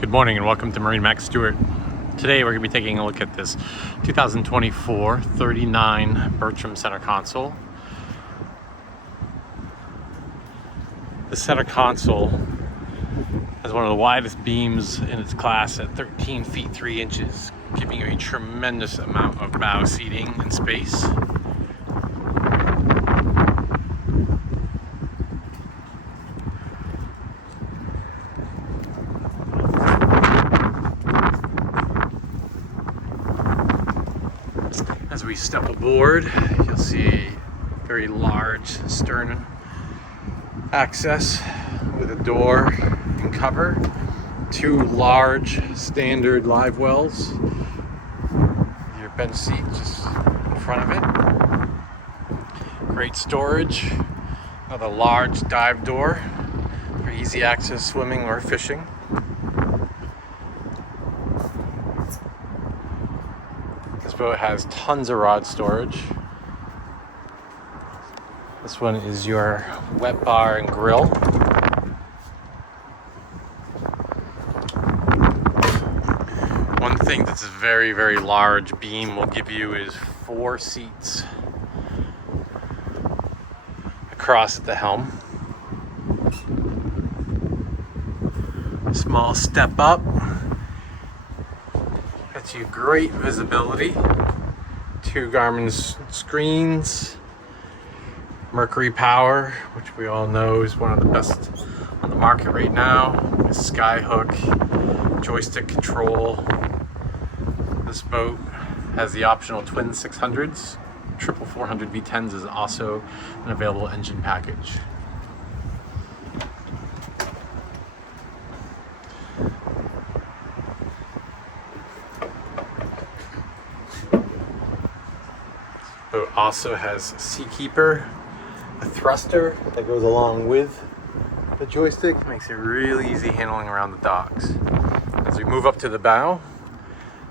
Good morning and welcome to MarineMax Stuart. Today we're going to be taking a look at this 2024 39 Bertram center console. The center console has one of the widest beams in its class at 13 feet 3 inches, giving you a tremendous amount of bow seating and space. As we step aboard, you'll see a very large stern access with a door and cover, two large standard live wells, your bench seat just in front of it, great storage, another large dive door for easy access swimming or fishing. This boat has tons of rod storage. This one is your wet bar and grill. One thing that's a very, very large beam will give you is 4 seats across at the helm. A small step up. Gets you great visibility. 2 Garmin screens. Mercury Power, which we all know is one of the best on the market right now. Skyhook, joystick control. This boat has the optional twin 600s. Triple 400 V10s is also an available engine package. Boat also has Seakeeper, a thruster that goes along with the joystick, makes it really easy handling around the docks. As we move up to the bow,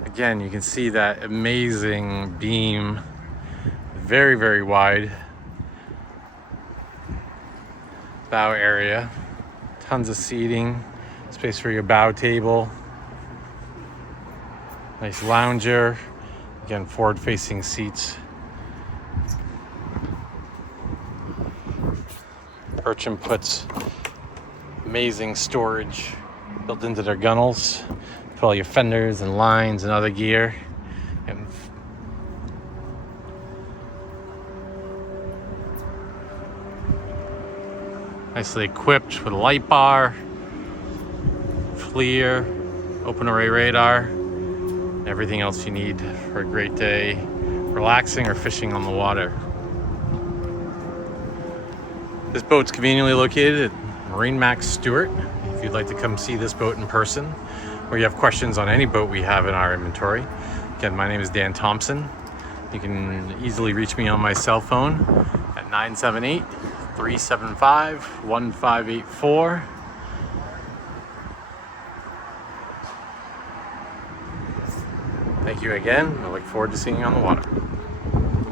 again, you can see that amazing beam, very, very wide bow area, tons of seating, space for your bow table, nice lounger, again, forward-facing seats. Bertram puts amazing storage built into their gunnels. Put all your fenders and lines and other gear. And nicely equipped with a light bar, FLIR, open array radar, and everything else you need for a great day relaxing or fishing on the water. This boat's conveniently located at MarineMax Stuart. If you'd like to come see this boat in person, or you have questions on any boat we have in our inventory, again, my name is Dan Thompson. You can easily reach me on my cell phone at 978-375-1584. Thank you again. I look forward to seeing you on the water.